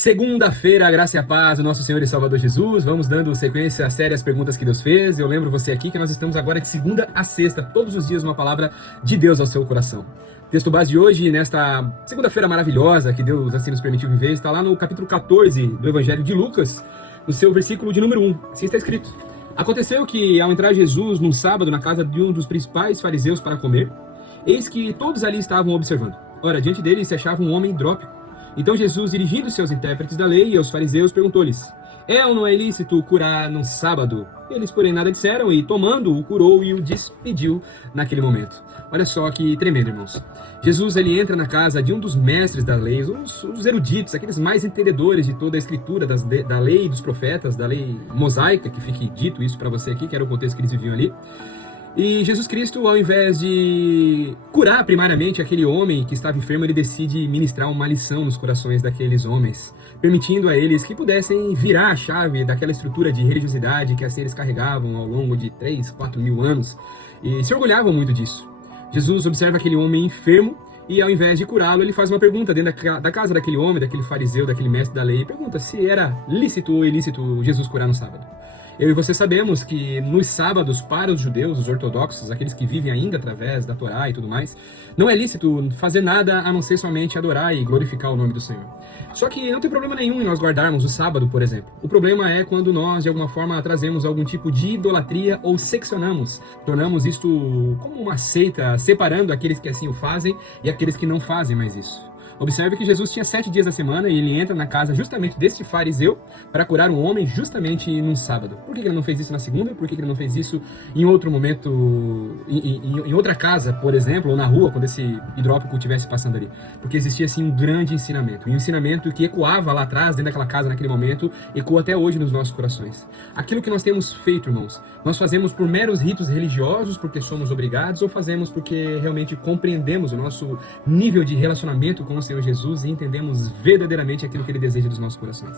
Segunda-feira, a graça e a paz do nosso Senhor e Salvador Jesus. Vamos dando sequência à série As Perguntas que Deus Fez. Eu lembro você aqui que nós estamos agora de segunda a sexta, todos os dias uma palavra de Deus ao seu coração. O texto base de hoje, nesta segunda-feira maravilhosa que Deus assim nos permitiu viver, está lá no capítulo 14 do Evangelho de Lucas, no seu versículo de número 1. Assim está escrito: Aconteceu que, ao entrar Jesus num sábado na casa de um dos principais fariseus para comer, eis que todos ali estavam observando. Ora, diante dele se achava um homem hidrópico. Então Jesus, dirigindo-se aos intérpretes da lei e aos fariseus, perguntou-lhes: É ou não é lícito curar no sábado? Eles, porém, nada disseram, e tomando-o, curou e o despediu naquele momento. Olha só que tremendo, irmãos. Jesus, ele entra na casa de um dos mestres da lei, os eruditos, aqueles mais entendedores de toda a escritura da lei e dos profetas, da lei mosaica, que fique dito isso para você aqui, que era o contexto que eles viviam ali. E Jesus Cristo, ao invés de curar primariamente aquele homem que estava enfermo, ele decide ministrar uma lição nos corações daqueles homens, permitindo a eles que pudessem virar a chave daquela estrutura de religiosidade que assim eles carregavam ao longo de 3, 4 mil anos, e se orgulhavam muito disso. Jesus observa aquele homem enfermo e, ao invés de curá-lo, ele faz uma pergunta dentro da casa daquele homem, daquele fariseu, daquele mestre da lei, e pergunta se era lícito ou ilícito Jesus curar no sábado. Eu e você sabemos que nos sábados, para os judeus, os ortodoxos, aqueles que vivem ainda através da Torá e tudo mais, não é lícito fazer nada a não ser somente adorar e glorificar o nome do Senhor. Só que não tem problema nenhum em nós guardarmos o sábado, por exemplo. O problema é quando nós, de alguma forma, trazemos algum tipo de idolatria ou seccionamos. Tornamos isto como uma seita, separando aqueles que assim o fazem e aqueles que não fazem mais isso. Observe que Jesus tinha 7 dias da semana e ele entra na casa justamente deste fariseu para curar um homem justamente num sábado. Por que ele não fez isso na segunda? Por que ele não fez isso em outro momento, em outra casa, por exemplo, ou na rua, quando esse hidrópico estivesse passando ali? Porque existia assim um grande ensinamento. E um ensinamento que ecoava lá atrás, dentro daquela casa, naquele momento, ecoa até hoje nos nossos corações. Aquilo que nós temos feito, irmãos, nós fazemos por meros ritos religiosos, porque somos obrigados, ou fazemos porque realmente compreendemos o nosso nível de relacionamento com o Senhor Jesus e entendemos verdadeiramente aquilo que ele deseja dos nossos corações.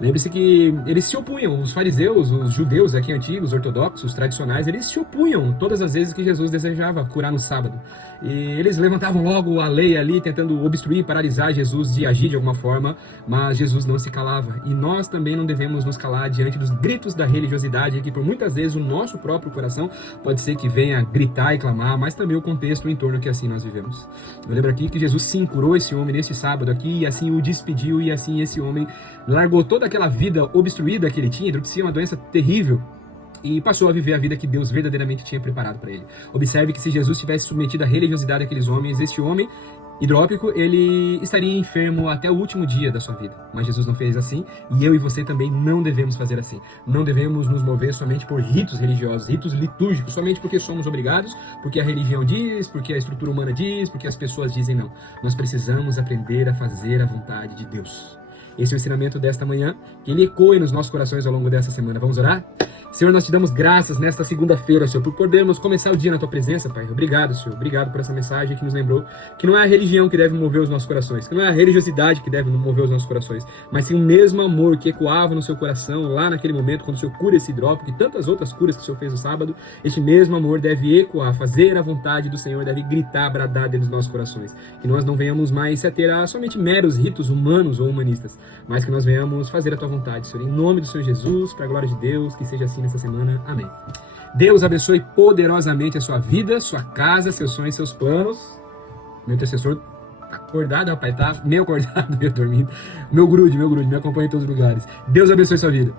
Lembre-se que eles se opunham, os fariseus, os judeus aqui antigos, ortodoxos, os tradicionais, eles se opunham todas as vezes que Jesus desejava curar no sábado. E eles levantavam logo a lei ali, tentando obstruir, paralisar Jesus de agir de alguma forma, mas Jesus não se calava. E nós também não devemos nos calar diante dos gritos da religiosidade, que por muitas vezes o nosso próprio coração pode ser que venha gritar e clamar, mas também o contexto, o entorno que assim nós vivemos. Eu lembro aqui que Jesus sim curou esse homem nesse sábado aqui, e assim o despediu, e assim esse homem largou toda aquela vida obstruída que ele tinha, hidroxia, uma doença terrível, e passou a viver a vida que Deus verdadeiramente tinha preparado para ele. Observe que se Jesus tivesse submetido à religiosidade daqueles homens, este homem hidrópico, ele estaria enfermo até o último dia da sua vida. Mas Jesus não fez assim, e eu e você também não devemos fazer assim. Não devemos nos mover somente por ritos religiosos, ritos litúrgicos, somente porque somos obrigados, porque a religião diz, porque a estrutura humana diz, porque as pessoas dizem não. Nós precisamos aprender a fazer a vontade de Deus. Esse é o ensinamento desta manhã, que ele ecoe nos nossos corações ao longo dessa semana. Vamos orar? Senhor, nós te damos graças nesta segunda-feira, Senhor, por podermos começar o dia na tua presença, Pai. Obrigado, Senhor. Obrigado por essa mensagem que nos lembrou que não é a religião que deve mover os nossos corações, que não é a religiosidade que deve mover os nossos corações, mas sim o mesmo amor que ecoava no seu coração lá naquele momento, quando o Senhor cura esse hidrópico e tantas outras curas que o Senhor fez no sábado. Este mesmo amor deve ecoar, fazer a vontade do Senhor, deve gritar, bradar dentro dos nossos corações. Que nós não venhamos mais se ater a somente meros ritos humanos ou humanistas, mas que nós venhamos fazer a tua vontade, Senhor. Em nome do Senhor Jesus, para a glória de Deus, que seja assim nessa semana. Amém. Deus abençoe poderosamente a sua vida, sua casa, seus sonhos, seus planos. Meu intercessor tá acordado, rapaz, tá meio acordado, meio dormindo. Meu grude, me acompanha em todos os lugares. Deus abençoe sua vida.